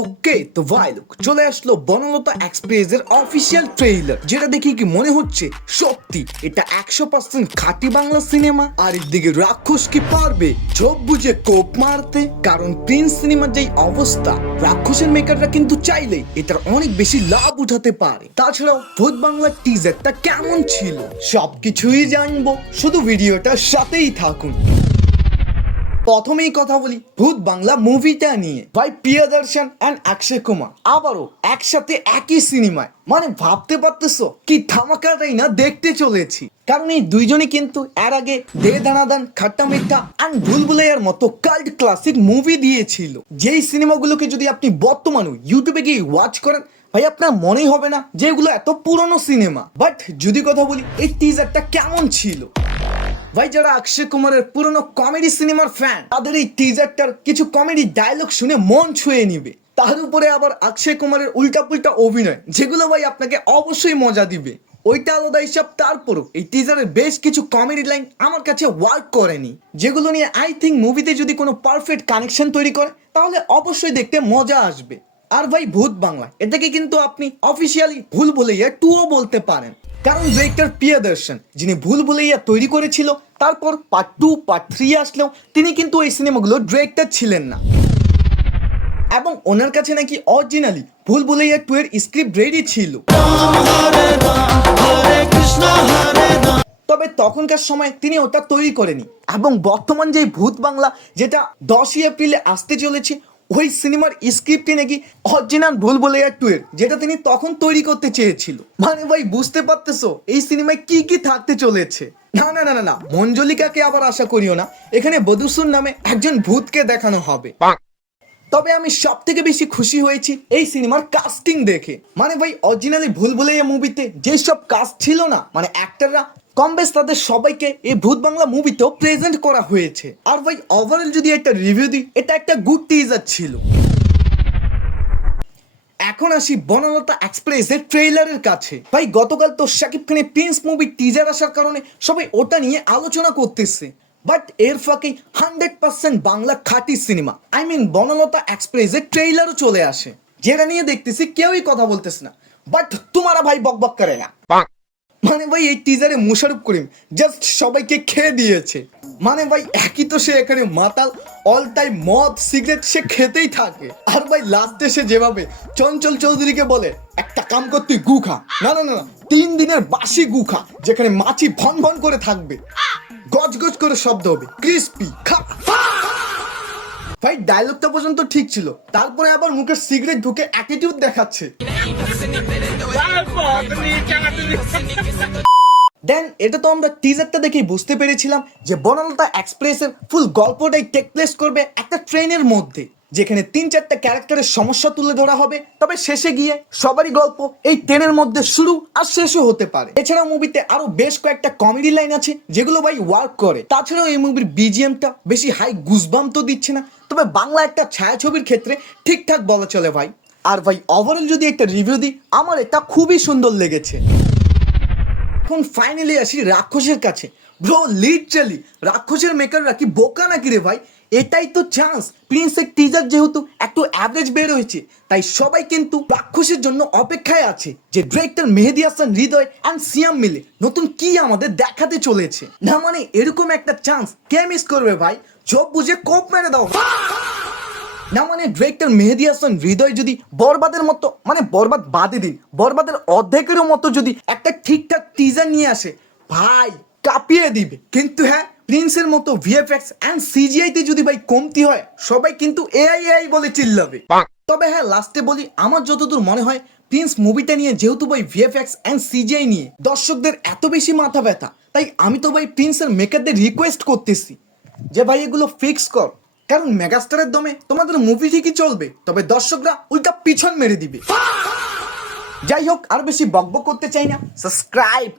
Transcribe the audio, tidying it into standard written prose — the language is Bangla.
ওকে তো ভাই লোক চলে আসলো বনলতা এক্সপ্রেসের অফিসিয়াল ট্রেইলার, যেটা দেখে কি মনে হচ্ছে সত্যি এটা 100% খাঁটি বাংলা সিনেমা। আর একদিকে রাক্ষস কি পারবে চোখ বুঝে কোপ মারতে, কারণ প্রিন্স সিনেমার যেই অবস্থা, রাক্ষসের মেকাররা কিন্তু চাইলেই এটার অনেক বেশি লাভ উঠাতে পারে। তাছাড়াও ভূত বাংলার টিজারটা কেমন ছিল সবকিছুই জানবো, শুধু ভিডিওটার সাথেই থাকুন। প্রথমেই কথা বলি ভূত বাংলা মুভিটা নিয়ে। ভাই প্রিয়দর্শন এন্ড অক্ষয় কুমার আবারও একসাথে একই সিনেমায়, মানে ভাবতে পারতেছো কি ধামাকাটাই না দেখতে চলেছি। কারণ এই দুইজনই কিন্তু এর আগে দে দানাদান, খাট্টা মিঠা এন্ড ভুলভুলাইয়ার মতো কাল্ট ক্লাসিক মুভি দিয়েছিল, যেই সিনেমাগুলোকে যদি আপনি বর্তমানে ইউটিউবে গিয়ে ওয়াচ করেন ভাই আপনার মনেই হবে না যে এগুলো এত পুরনো সিনেমা। বাট যদি কথা বলি এই টিজারটা কেমন ছিল, ভাই যারা অক্ষয় কুমারের পুরনো কমেডি সিনেমার ফ্যান তাদের এই টিজারটার কিছু কমেডি ডায়লগ শুনে মন ছুঁয়ে নিবে। তার উপরে আবার অক্ষয় কুমারের উল্টাপুল্টা অভিনয়, যেগুলো ভাই আপনাকে অবশ্যই মজা দিবে, ওইটা আলাদা হিসাব। তারপরও এই টিজারের বেশ কিছু কমেডি লাইন আমার কাছে ওয়ার্ক করেনি, যেগুলো নিয়ে আই থিঙ্ক মুভিতে যদি কোনো পারফেক্ট কানেকশন তৈরি করে তাহলে অবশ্যই দেখতে মজা আসবে। আর ভাই ভূত বাংলা এটাকে কিন্তু আপনি অফিসিয়ালি ভুলভুলাইয়া 2ও বলতে পারেন, কারণ ডিরেক্টর প্রিয়দর্শন যিনি ভুলভুলাইয়া তৈরি করেছিল, তারপর পার্ট 2 পার্ট 3 আসলেও তিনি কিন্তু এই সিনেমাগুলো ডিরেক্টর ছিলেন না, এবং ওনার কাছে নাকি অরিজিনালি ভুলভুলাইয়া 2 এর স্ক্রিপ্ট রেডি ছিল। তবে তখনকার সময় তিনি ওটা তৈরি করেনি, এবং বর্তমান যে ভূত বাংলা যেটা 10ই এপ্রিলে আসতে চলেছে, ওই সিনেমার স্ক্রিপ্টে নাকি অরিজিনাল ভুলভুলাইয়া 2 এর, যেটা তিনি তখন তৈরি করতে চেয়েছিল। মানে ভাই বুঝতে পারতেছো এই সিনেমায় কি কি থাকতে চলেছে। না না না না না, মঞ্জলিকাকে আবার আশা করিও না, এখানে বধূসুর নামে একজন ভূতকে দেখানো হবে। তবে আমি সব থেকে বেশি খুশি হয়েছি এই সিনেমার কাস্টিং দেখে। মানে ভাই অরিজিনালি ভুলভুলাইয়া মুভিতে যেসব কাস্ট ছিল না, মানে অ্যাক্টররা কম বেশ তাদের সবাইকে এই ভূত বাংলা মুভিতেও প্রেজেন্ট করা হয়েছে। আর ভাই ওভারঅল যদি একটা রিভিউ দিই, এটা একটা গুড টিজার ছিল। এখন আসি বনলতা এক্সপ্রেসের ট্রেইলারের কাছে। ভাই গতকাল তো শাকিব খানের প্রিন্স মুভির টিজার আসার কারণে সবাই ওটা নিয়ে আলোচনা করতেছে, বাট এর ফাঁকে 100% বাংলা খাঁটি সিনেমা আই মিন বনলতা এক্সপ্রেসের ট্রেইলারও চলে আসে, যেটা নিয়ে দেখতেছি কেউই কথা বলতেছে না, বাট তোমারা ভাই বকবক করে না। মানে ভাই এই টিজারে মুশারফ করিম জাস্ট সবাইকে খেয়ে দিয়েছে। মানে ভাই একই তো সে এখানে মাতাল, অল টাইম মদ সিগারেট সে খেতেই থাকে। আর ভাই লাস্টে সে যেভাবে চঞ্চল চৌধুরীকে বলে একটা কাম কর তুই গু খা, না না না 3 দিনের বাসি গু খা, যেখানে মাছি ভন ভন করে থাকবে, গজ গজ করে শব্দ হবে, ক্রিস্পি খা। ভাই ডায়লগটা পর্যন্ত ঠিক ছিল, তারপরে আবার মুখে সিগারেট ঢুকে অ্যাটিটিউড দেখাচ্ছে। দেন এটা তো আমরা টিজারটা দেখেই বুঝতে পেরেছিলাম যে বনলতা এক্সপ্রেসের ফুল গল্পটাই টেক প্লেস করবে একটা ট্রেনের মধ্যে, যেখানে 3-4টা ক্যারেক্টারের সমস্যা তুলে ধরা হবে, তবে শেষে গিয়ে সবারই গল্প এই ট্রেনের মধ্যে শুরু আর শেষও হতে পারে। এছাড়াও মুভিতে আরো বেশ কয়েকটা কমেডি লাইন আছে যেগুলো ভাই ওয়ার্ক করে। তাছাড়াও এই মুভির বিজিএমটা বেশি হাই গুজবাম তো দিচ্ছে না, তবে বাংলা একটা ছায়াছবির ক্ষেত্রে ঠিকঠাক বলা চলে ভাই। আর ভাই ওভারঅল যদি একটা রিভিউ দিই, আমার এটা খুবই সুন্দর লেগেছে। এখন ফাইনালি আসি রাক্ষসের কাছে। ব্রো লিটারালি রাক্ষসের মেকাররা কি বোকা নাকি রে ভাই, এটাই তো চান্স। প্রিন্সের টিজার যেহেতু একটু অ্যাভারেজ বের হয়েছে, তাই সবাই কিন্তু রাক্ষসের জন্য অপেক্ষায় আছে যে ডিরেক্টর মেহেদী হাসান হৃদয় অ্যান্ড সিয়াম মিলে নতুন কি আমাদের দেখাতে চলেছে। না মানে এরকম একটা চান্স কে মিস করবে ভাই, চোখ বুঝে কোপ মেরে দাও। না মানে ডিরেক্টর মেহেদী হাসান হৃদয় যদি বরবাদের মতো, মানে বরবাদ বাদে দিন, বরবাদের অর্ধেকেরও মতো যদি একটা ঠিকঠাক টিজার নিয়ে আসে, ভাই কাঁপিয়ে দিবে। কিন্তু হ্যাঁ, প্রিন্সের মতো ভিএফএক্স অ্যান্ড সিজিআইতে যদি ভাই কমতি হয়, সবাই কিন্তু এআই বলে চিল্লাবে। তবে হ্যাঁ লাস্টে বলি, আমার যতদূর মনে হয় প্রিন্স মুভিটা নিয়ে যেহেতু ভাই ভিএফএক্স অ্যান্ড সিজিআই নিয়ে দর্শকদের এত বেশি মাথা ব্যথা, তাই আমি তো ভাই প্রিন্সের মেকারদের রিকোয়েস্ট করতেছি যে ভাই এগুলো ফিক্স কর, কারণ মেগাস্টারের দমে তোমাদের মুভি ঠিকই চলবে, তবে দর্শকরা উল্টা পিছন মেরে দিবে। যাই হোক আর বেশি বকবক করতে চাই না, সাবস্ক্রাইব।